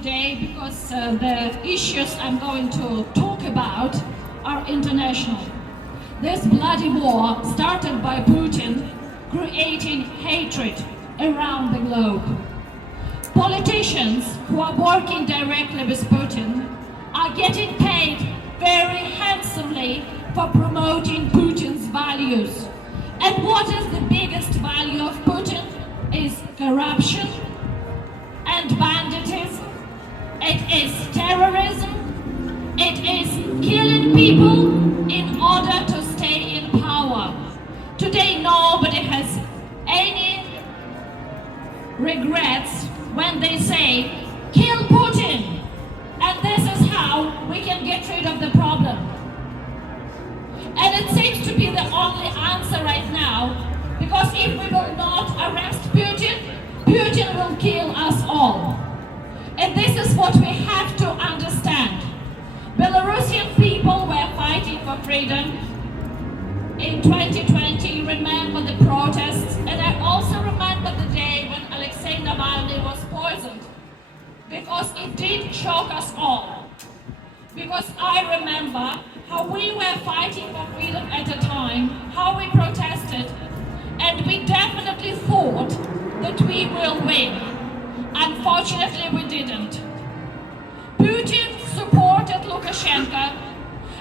today because the issues I'm going to talk about are international. This bloody war started by Putin, creating hatred around the globe. Politicians who are working directly with Putin are getting paid very handsomely for promoting Putin's values. And what is the biggest value of Putin? Is corruption and banditism. It is terrorism. It is killing people in order to stay in power. Today nobody has any regrets when they say, kill Putin, and this is how we can get rid of the problem. And it seems to be the only answer right now, because if we will not arrest Putin, Putin will kill us all. And this is what we have to understand. Belarusian people were fighting for freedom. In 2020, remember the protests, and I also remember the day when Alexei Navalny was poisoned, because it did shock us all. Because I remember how we were fighting for freedom at a time, how we protested, and we definitely thought that we will win. Unfortunately, we didn't. Putin supported Lukashenko,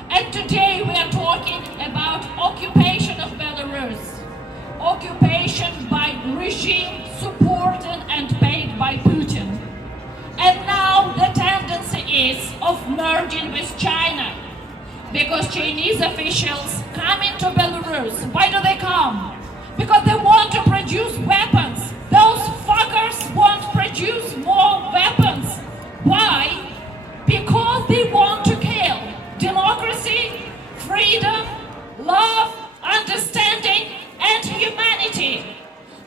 and today we are talking about occupation of Belarus. Occupation by regime supported and paid by Putin. And now the tendency is of merging with China, because Chinese officials come into Belarus. Why do they come? Because they want to produce weapons. Those fuckers want to produce more weapons. Why? Because they want to kill democracy, freedom, love, understanding, and humanity.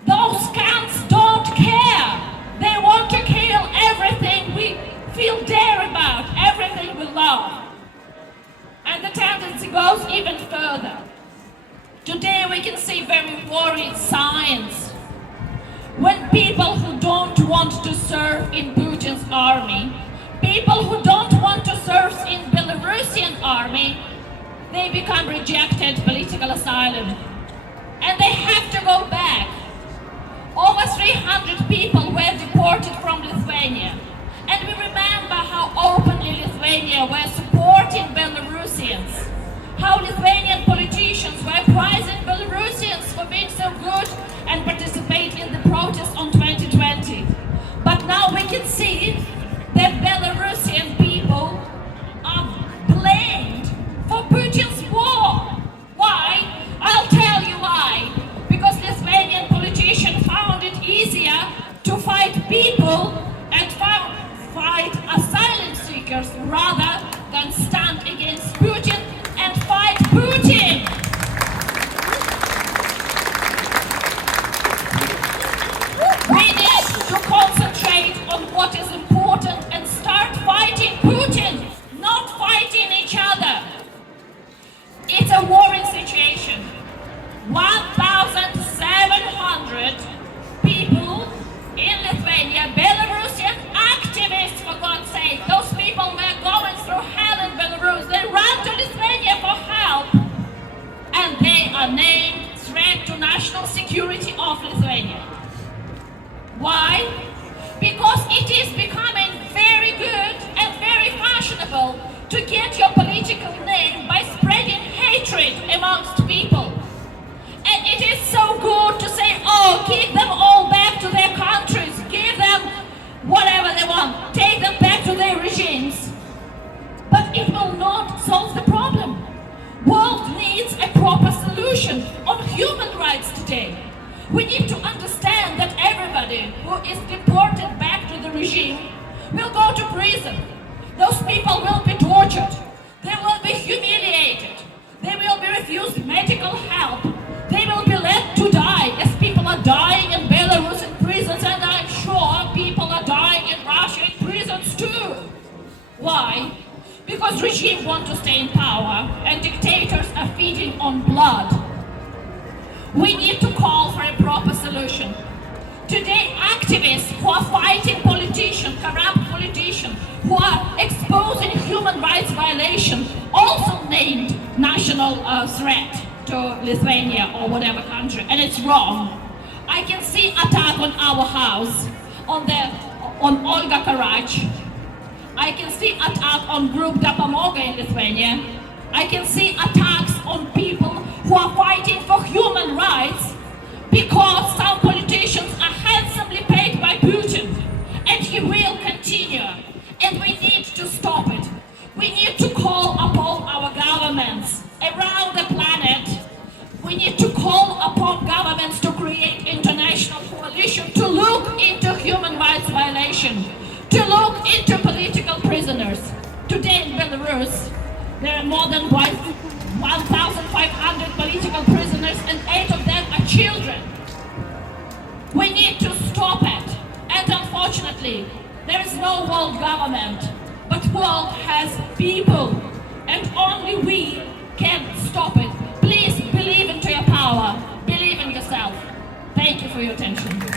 Those cunts don't care. They want to kill everything we feel dare about, everything we love. And the tendency goes even further. Today we can see very worrying signs. When people who don't want to serve in Putin's army, people who don't want to serve in Belarusian army, they become rejected political asylum. And they have to go back. Over 300 people were deported from Lithuania. And we remember how openly Lithuania were supporting Belarusians. How Lithuanian politicians were praising Belarusians for being so good and participating in the protests on 2020. But now we can see that Belarusian people are blamed for Putin's war. Why? I'll tell you why. Because Lithuanian politicians found it easier to fight people and fight asylum seekers rather than stand against Putin and fight Putin. We need to concentrate on what is important and start fighting Putin, not fighting each other. It's a warring situation. 1,700 people in Lithuania, Belarusian activists, for God's sake. Those people were going through hell in Belarus. They ran to Lithuania for help. And they are named threat to national security of Lithuania. Why? Because it is becoming very good and very fashionable to get your political name by spreading hatred amongst people. And it is so good to say, oh, kick them all back to their countries, give them whatever they want, take them back to their regimes. But it will not solve the problem. World needs a proper solution on human rights today. We need to understand that everybody who is deported back to the regime will go to prison. Those people will be tortured. They will be humiliated. They will be refused medical help. They will be led to die, as people are dying in Belarus in prisons, and I'm sure people are dying in Russia in prisons too. Why? Because regimes want to stay in power and dictators are feeding on blood. We need to call for a proper solution. Today, activists who are fighting politicians, corrupt politicians, international threat to Lithuania or whatever country, and it's wrong. I can see attack on our house, on Olga Karatch. I can see attack on group Допомога in Lithuania. I can see attacks on people who are fighting for human rights because some politicians are handsomely paid by Putin, and he will continue. And we need to stop it. We need to call upon our governments around the planet. We need to call upon governments to create international coalition to look into human rights violation, to look into political prisoners. Today in Belarus, there are more than 1,500 political prisoners, and 8 of them are children. We need to stop it. And unfortunately, there is no world government, but world has people, and only we can stop it. Please believe into your power. Believe in yourself. Thank you for your attention.